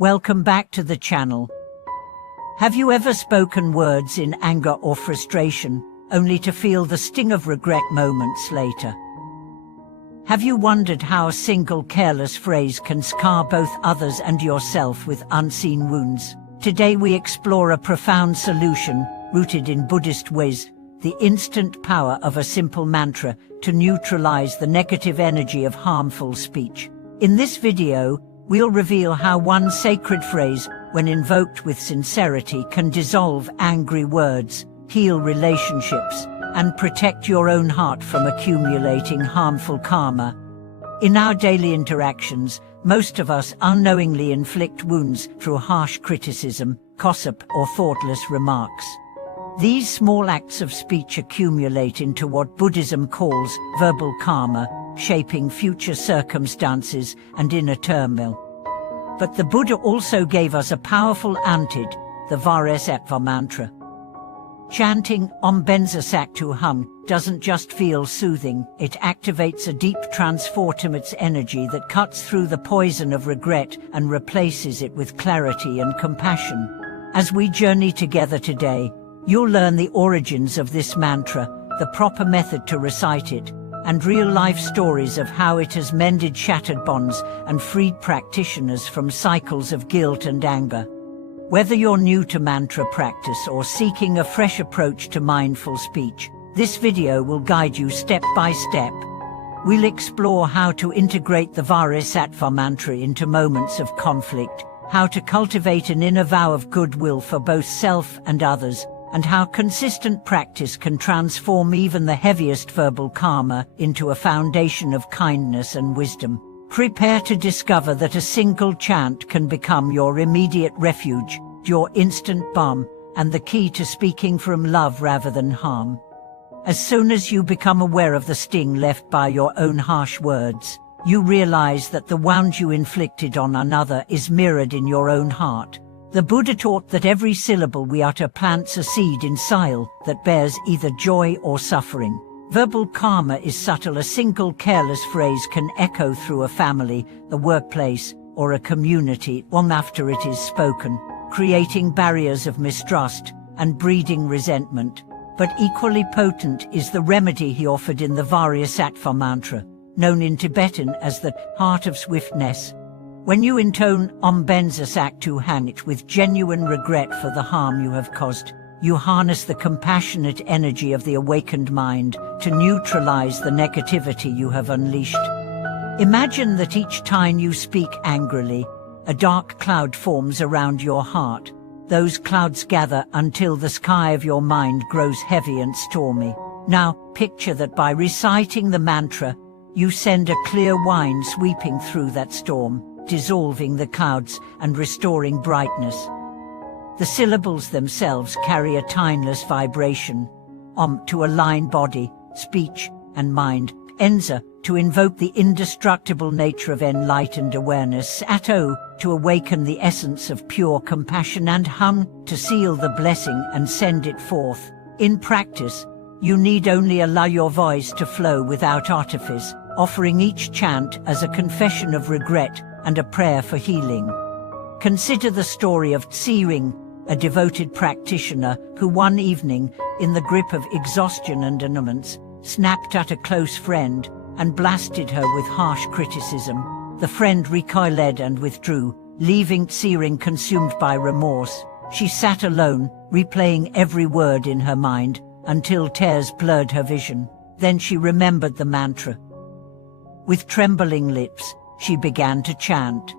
Welcome back to the channel. Have you ever spoken words in anger or frustration, only to feel the sting of regret moments later? Have you wondered how a single careless phrase can scar both others and yourself with unseen wounds? Today we explore a profound solution, rooted in Buddhist ways, the instant power of a simple mantra to neutralize the negative energy of harmful speech. In this video, we'll reveal how one sacred phrase, when invoked with sincerity, can dissolve angry words, heal relationships, and protect your own heart from accumulating harmful karma. In our daily interactions, most of us unknowingly inflict wounds through harsh criticism, gossip, or thoughtless remarks. These small acts of speech accumulate into what Buddhism calls verbal karma, shaping future circumstances and inner turmoil. But the Buddha also gave us a powerful antidote, the Vajrasattva mantra. Chanting Om Benza Saktu Hum doesn't just feel soothing, it activates a deep transformative energy that cuts through the poison of regret and replaces it with clarity and compassion. As we journey together today, you'll learn the origins of this mantra, the proper method to recite it, and real-life stories of how it has mended shattered bonds and freed practitioners from cycles of guilt and anger. Whether you're new to mantra practice or seeking a fresh approach to mindful speech, this video will guide you step by step. We'll explore how to integrate the Vajrasattva mantra into moments of conflict, how to cultivate an inner vow of goodwill for both self and others, and how consistent practice can transform even the heaviest verbal karma into a foundation of kindness and wisdom. Prepare to discover that a single chant can become your immediate refuge, your instant balm, and the key to speaking from love rather than harm. As soon as you become aware of the sting left by your own harsh words, you realize that the wound you inflicted on another is mirrored in your own heart. The Buddha taught that every syllable we utter plants a seed in soil that bears either joy or suffering. Verbal karma is subtle. A single careless phrase can echo through a family, the workplace, or a community long after it is spoken, creating barriers of mistrust and breeding resentment. But equally potent is the remedy he offered in the Vajrasattva mantra, known in Tibetan as the heart of swiftness. When you intone Om Benza Saktu Hum with genuine regret for the harm you have caused, you harness the compassionate energy of the awakened mind to neutralize the negativity you have unleashed. Imagine that each time you speak angrily, a dark cloud forms around your heart. Those clouds gather until the sky of your mind grows heavy and stormy. Now, picture that by reciting the mantra, you send a clear wind sweeping through that storm, dissolving the clouds and restoring brightness. The syllables themselves carry a timeless vibration. Om to align body, speech, and mind. Enza to invoke the indestructible nature of enlightened awareness. Sato to awaken the essence of pure compassion, and Hum to seal the blessing and send it forth. In practice, you need only allow your voice to flow without artifice, offering each chant as a confession of regret and a prayer for healing. Consider the story of Tsering, a devoted practitioner who one evening, in the grip of exhaustion and annoyance, snapped at a close friend and blasted her with harsh criticism. The friend recoiled and withdrew, leaving Tsering consumed by remorse. She sat alone, replaying every word in her mind, until tears blurred her vision. Then she remembered the mantra. With trembling lips, she began to chant.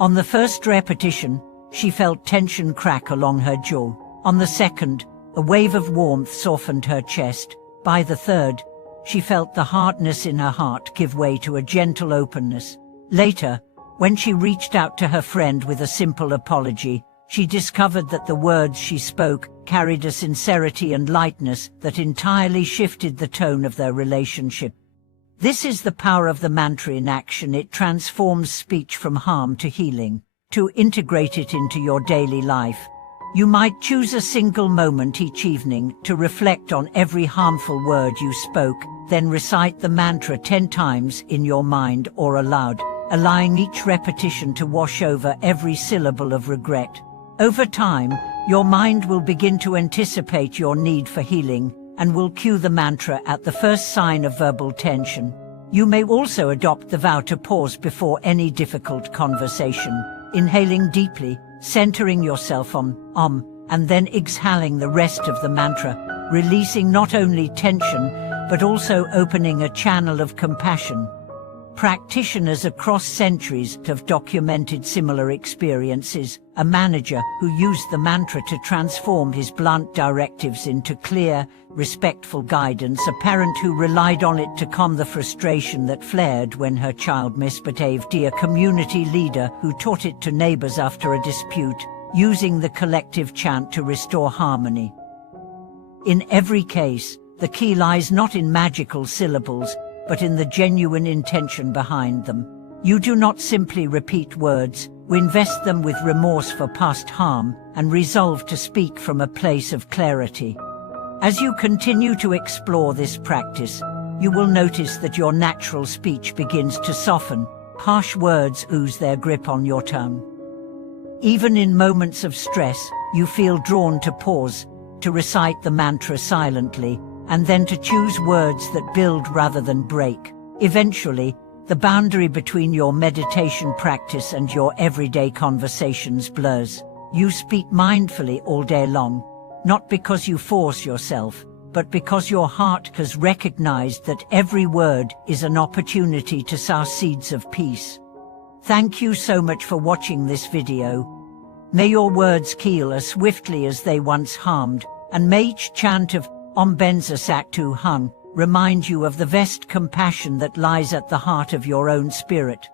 On the first repetition, she felt tension crack along her jaw. On the second, a wave of warmth softened her chest. By the third, she felt the hardness in her heart give way to a gentle openness. Later, when she reached out to her friend with a simple apology, she discovered that the words she spoke carried a sincerity and lightness that entirely shifted the tone of their relationship. This is the power of the mantra in action. It transforms speech from harm to healing. To integrate it into your daily life, you might choose a single moment each evening to reflect on every harmful word you spoke, then recite the mantra 10 times in your mind or aloud. allowing each repetition to wash over every syllable of regret. Over time, your mind will begin to anticipate your need for healing and will cue the mantra at the first sign of verbal tension. You may also adopt the vow to pause before any difficult conversation, inhaling deeply, centering yourself on and then exhaling the rest of the mantra, releasing not only tension, but also opening a channel of compassion. Practitioners across centuries have documented similar experiences. A manager who used the mantra to transform his blunt directives into clear, respectful guidance, a parent who relied on it to calm the frustration that flared when her child misbehaved, a community leader who taught it to neighbors after a dispute, using the collective chant to restore harmony. In every case, the key lies not in magical syllables, but in the genuine intention behind them. You do not simply repeat words, we invest them with remorse for past harm and resolve to speak from a place of clarity. As you continue to explore this practice, you will notice that your natural speech begins to soften. Harsh words lose their grip on your tongue. Even in moments of stress, you feel drawn to pause, to recite the mantra silently, and then to choose words that build rather than break. Eventually, the boundary between your meditation practice and your everyday conversations blurs. You speak mindfully all day long, not because you force yourself, but because your heart has recognized that every word is an opportunity to sow seeds of peace. Thank you so much for watching this video. May your words heal as swiftly as they once harmed, and may each chant of Om Benza Saktu Hung remind you of the vast compassion that lies at the heart of your own spirit.